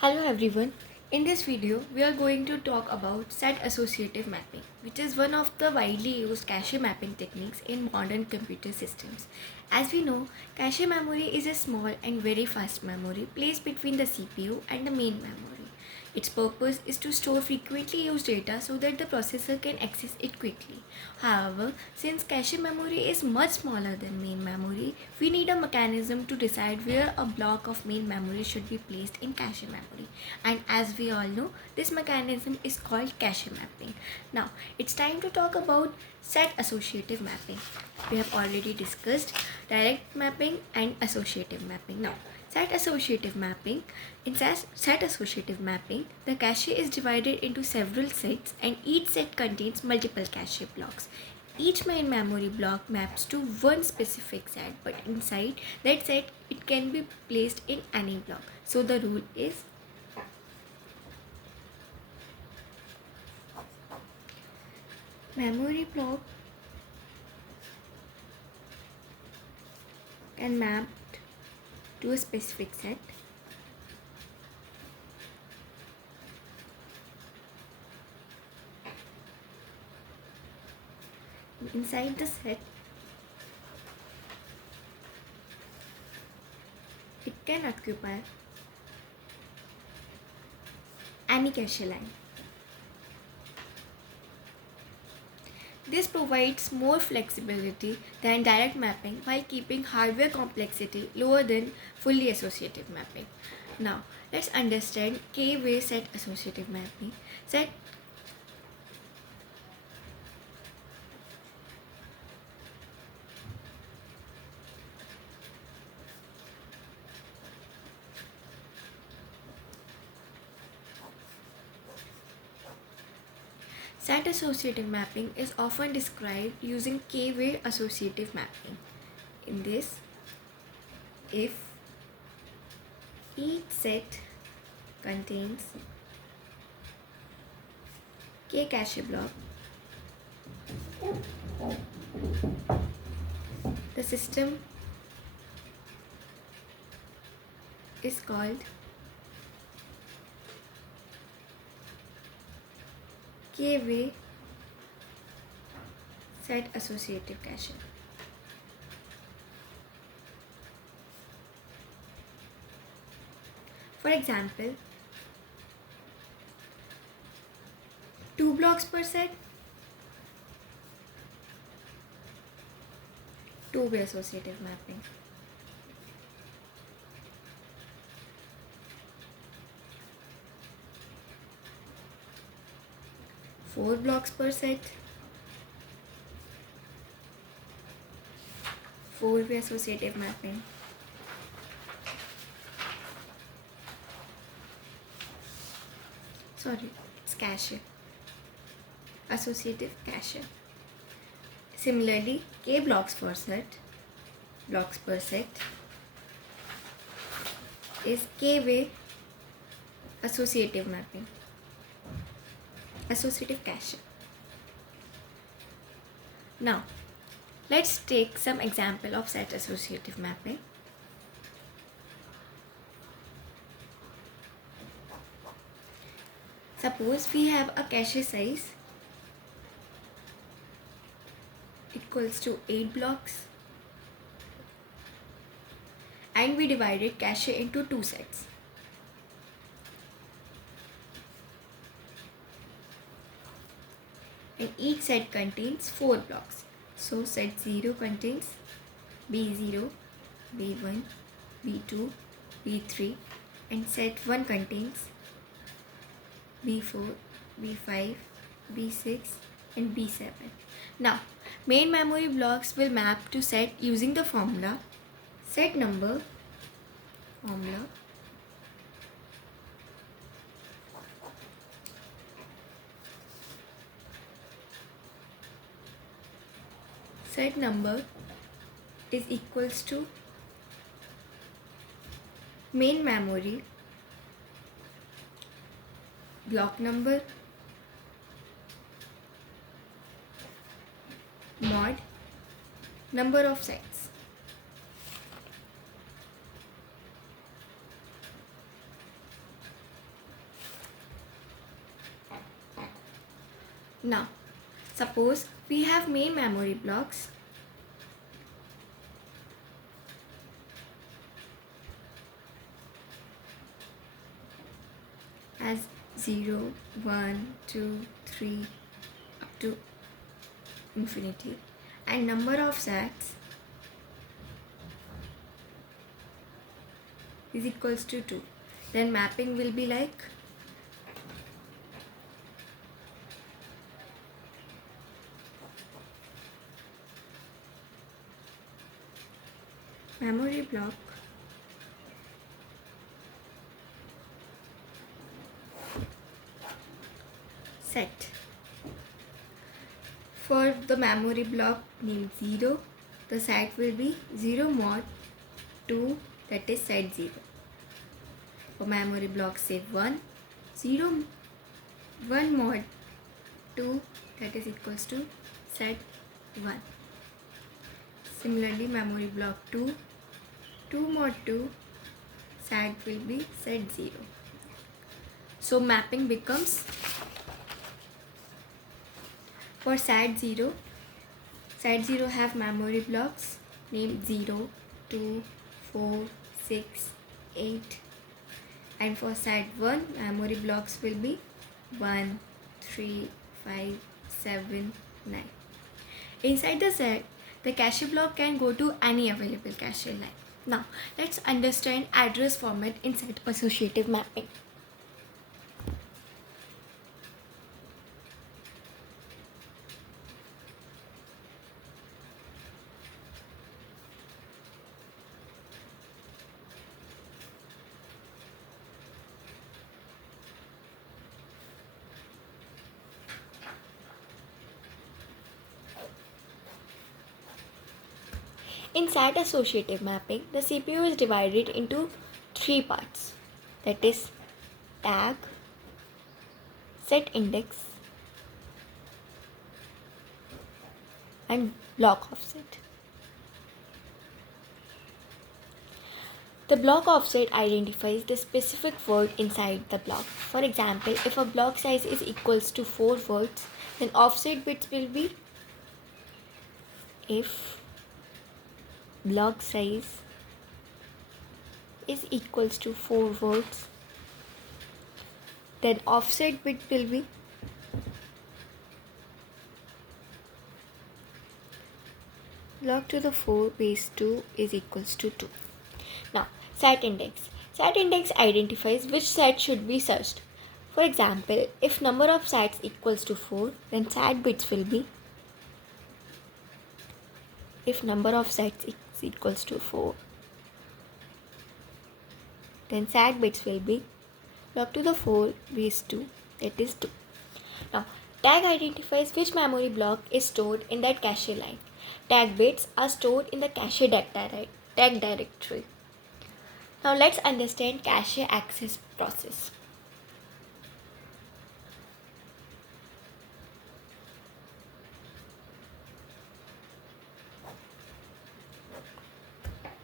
Hello everyone. In this video, we are going to talk about set associative mapping, which is one of the widely used cache mapping techniques in modern computer systems. As we know, cache memory is a small and very fast memory placed between the CPU and the main memory. Its purpose is to store frequently used data so that the processor can access it quickly. However, since cache memory is much smaller than main memory, we need a mechanism to decide where a block of main memory should be placed in cache memory. And as we all know, this mechanism is called cache mapping. Now, it's time to talk about set associative mapping. We have already discussed direct mapping and associative mapping. Now, set associative mapping. In set associative mapping, the cache is divided into several sets and each set contains multiple cache blocks. Each main memory block maps to one specific set, but inside that set it can be placed in any block. So the rule is memory block can map to a specific set. Inside the set, it can occupy any cache line. This provides more flexibility than direct mapping while keeping hardware complexity lower than fully associative mapping. Now, let's understand K-way set associative mapping. Set associative mapping is often described using K-way associative mapping. In this, if each set contains K cache block, the system is called K-way set associative cache. For example, 2 blocks per set, two-way associative mapping. Four blocks per set, four-way associative mapping. Sorry, it's cache. Associative cache. Similarly, K blocks per set is K-way associative mapping. Associative cache. Now, let's take some example of set associative mapping. Suppose we have a cache size equals to 8 blocks and we divided cache into two sets. And each set contains 4 blocks. So set 0 contains B0, B1, B2, B3 and set 1 contains B4, B5, B6 and B7. Now, main memory blocks will map to set using the formula set number formula set number is equals to main memory block number mod number of sets. Now, suppose we have main memory blocks as 0, 1, 2, 3 up to infinity, and number of sets is equals to 2. Then mapping will be like memory block set. For the memory block named 0, the set will be 0 mod 2, that is set 0. For memory block say 1, 0 1 mod 2, that is equals to set 1. Similarly, memory block 2, 2 mod 2, set will be set 0. So mapping becomes, for set 0 have memory blocks named 0, 2, 4, 6, 8, and for set 1 memory blocks will be 1, 3, 5, 7, 9. Inside the set, the cache block can go to any available cache line. Now let's understand address format in set associative mapping. In set associative mapping, the CPU is divided into 3 parts, that is tag, set index, and block offset. The block offset identifies the specific word inside the block. For example, if a block size is equals to 4 words, then offset bits will be, if block size is equals to 4 words, then offset bit will be log to the 4 base 2 is equals to 2. Now, set index. Set index identifies which set should be searched. For example, if number of sets equals to 4, then set bits will be, if number of sets is equals to 4, then set bits will be log to the 4 base 2, that is 2. Now, tag identifies which memory block is stored in that cache line. Tag bits are stored in the cache tag directory. Now let's understand cache access process.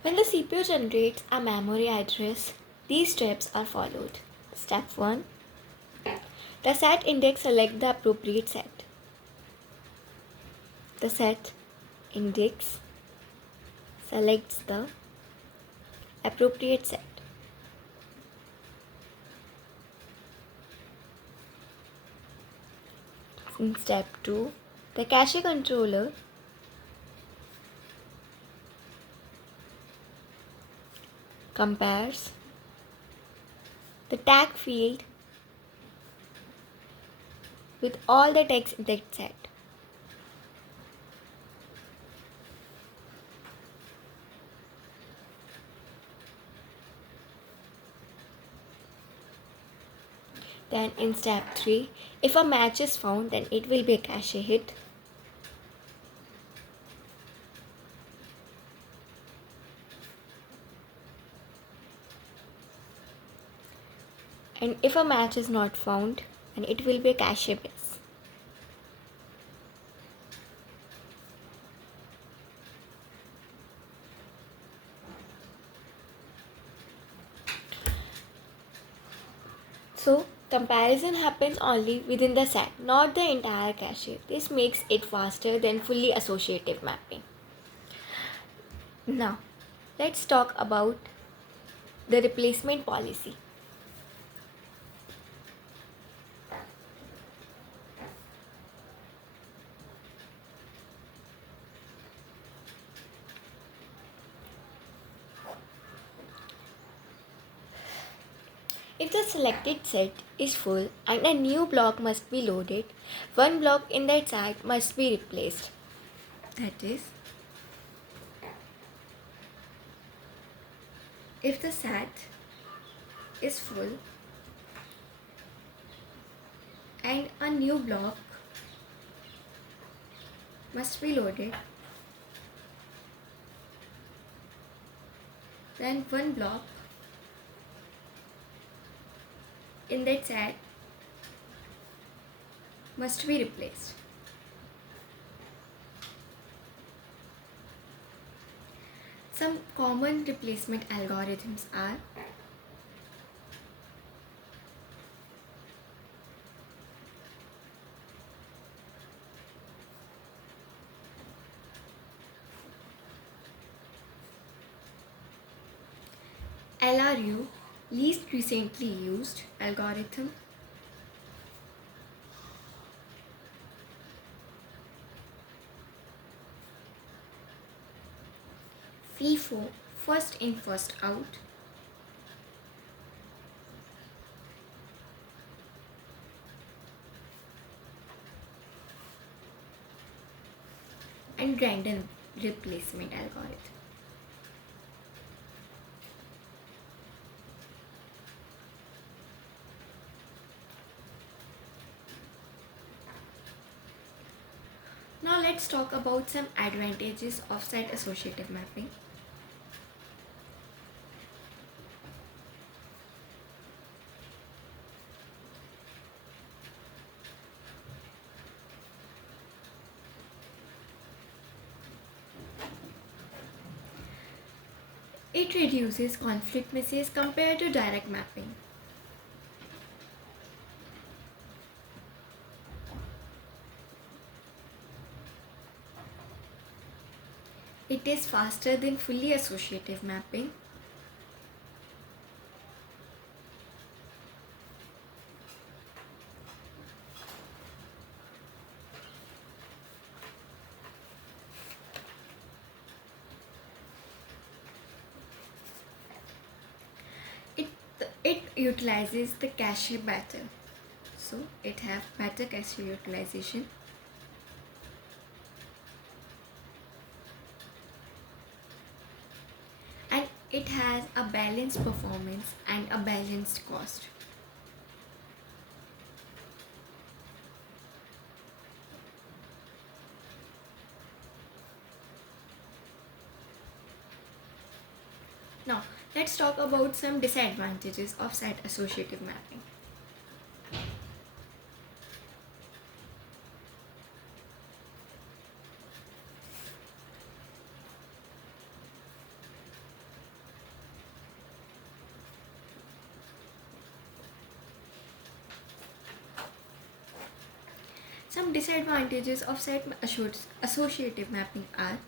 When the CPU generates a memory address, these steps are followed. Step 1. The set index selects the appropriate set. The set index selects the appropriate set. In step 2, the cache controller compares the tag field with all the text in that set. Then in step 3, if a match is found, then it will be a cache hit. And if a match is not found, then it will be a cache miss. So Comparison happens only within the set, not the entire cache. This makes it faster than fully associative mapping. Now, let's talk about the replacement policy. If the selected set is full and a new block must be loaded, one block in that set must be replaced. That is, if the set is full and a new block must be loaded, then one block in that set must be replaced. Some common replacement algorithms are LRU, least recently used algorithm, FIFO, first in first out, and random replacement algorithm. Now let's talk about some advantages of set associative mapping. It reduces conflict messages compared to direct mapping. It is faster than fully associative mapping. It, it utilizes the cache better. So it have better cache utilization. And it has a balanced performance and a balanced cost. Now, let's talk about some disadvantages of set associative mapping. Some disadvantages of set associative mapping are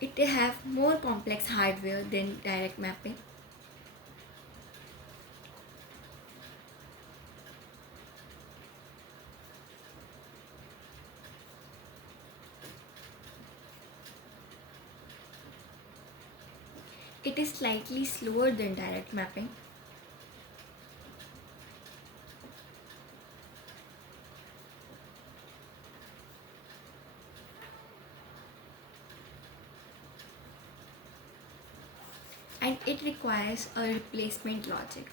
it have more complex hardware than direct mapping. It is slightly slower than direct mapping. And it requires a replacement logic.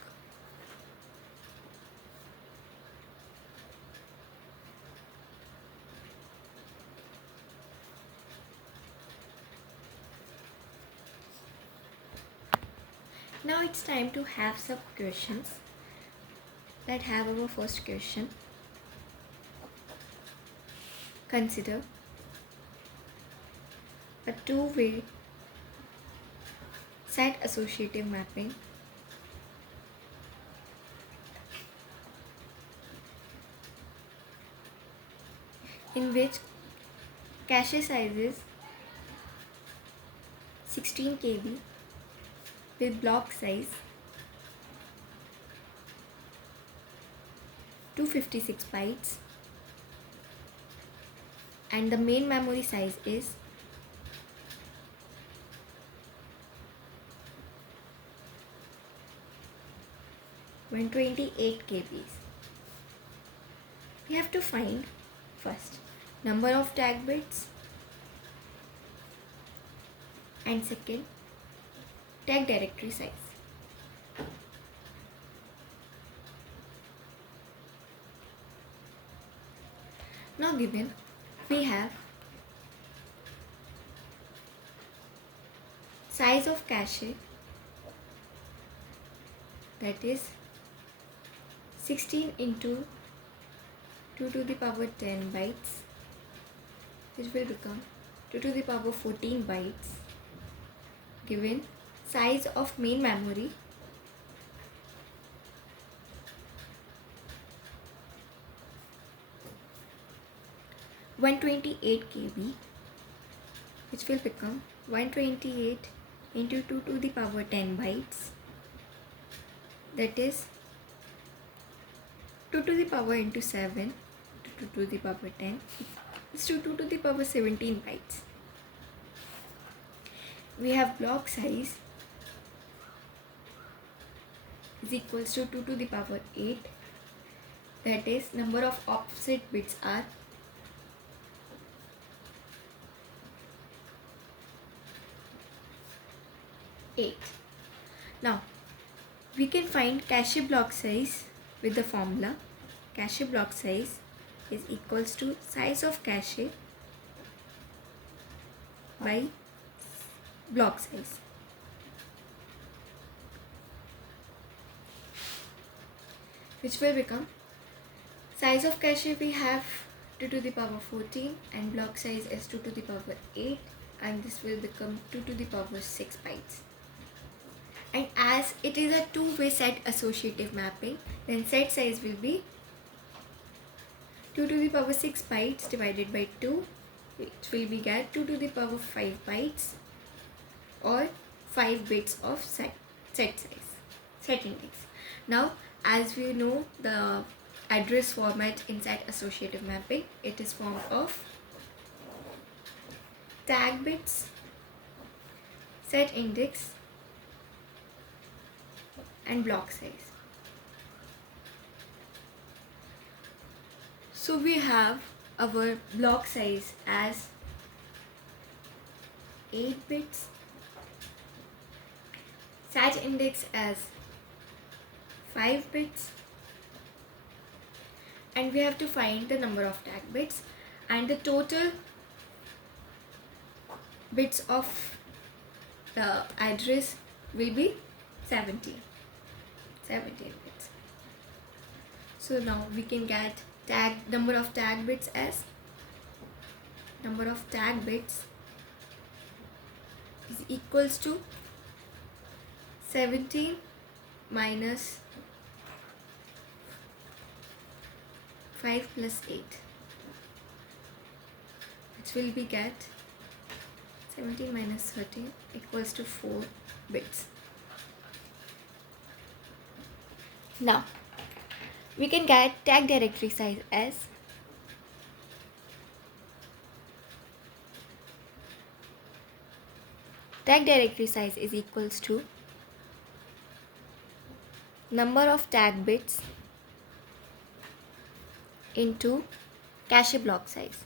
Now it's time to have some questions. Let's have our first question. Consider a two-way set associative mapping in which cache size is 16 KB with block size 256 bytes, and the main memory size is 128 KBs. We have to find first number of tag bits and second tag directory size. Now given we have size of cache, that is 16 into 2 to the power 10 bytes, which will become 2 to the power 14 bytes, given size of main memory (128 KB), which will become 128 into 2 to the power 10 bytes, that is 2 to the power into 7 to 2 to the power 10 is 2 to the power 17 bytes. We have block size is equals to 2 to the power 8, that is number of offset bits are 8. Now we can find cache block size with the formula cache block size is equals to size of cache by block size. Which will become size of cache we have 2 to the power 14 and block size is 2 to the power 8, and this will become 2 to the power 6 bytes. And as it is a two-way set associative mapping, then set size will be 2 to the power 6 bytes divided by 2, which will be get 2 to the power 5 bytes or 5 bits of set index. Now as we know the address format in set associative mapping, it is formed of tag bits, set index and block size. So we have our block size as 8 bits, set index as 5 bits, and we have to find the number of tag bits, and the total bits of the address will be 17 bits. So now we can get number of tag bits as is equals to 17 minus 5 plus 8, which will be get 17 minus 13 equals to 4 bits. Now we can get tag directory size as is equals to number of tag bits into cache block size.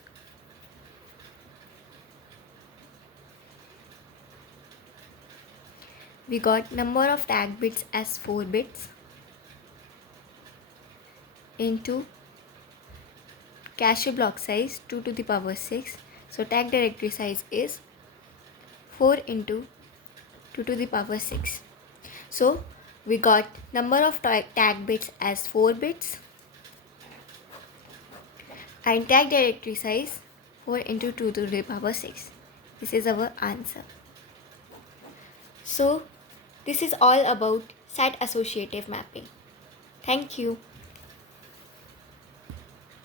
We got number of tag bits as 4 bits into cache block size 2 to the power 6. So tag directory size is 4 into 2 to the power 6. So we got number of tag bits as 4 bits and tag directory size 4 into 2 to the power 6. This is our answer. So this is all about set associative mapping. Thank you.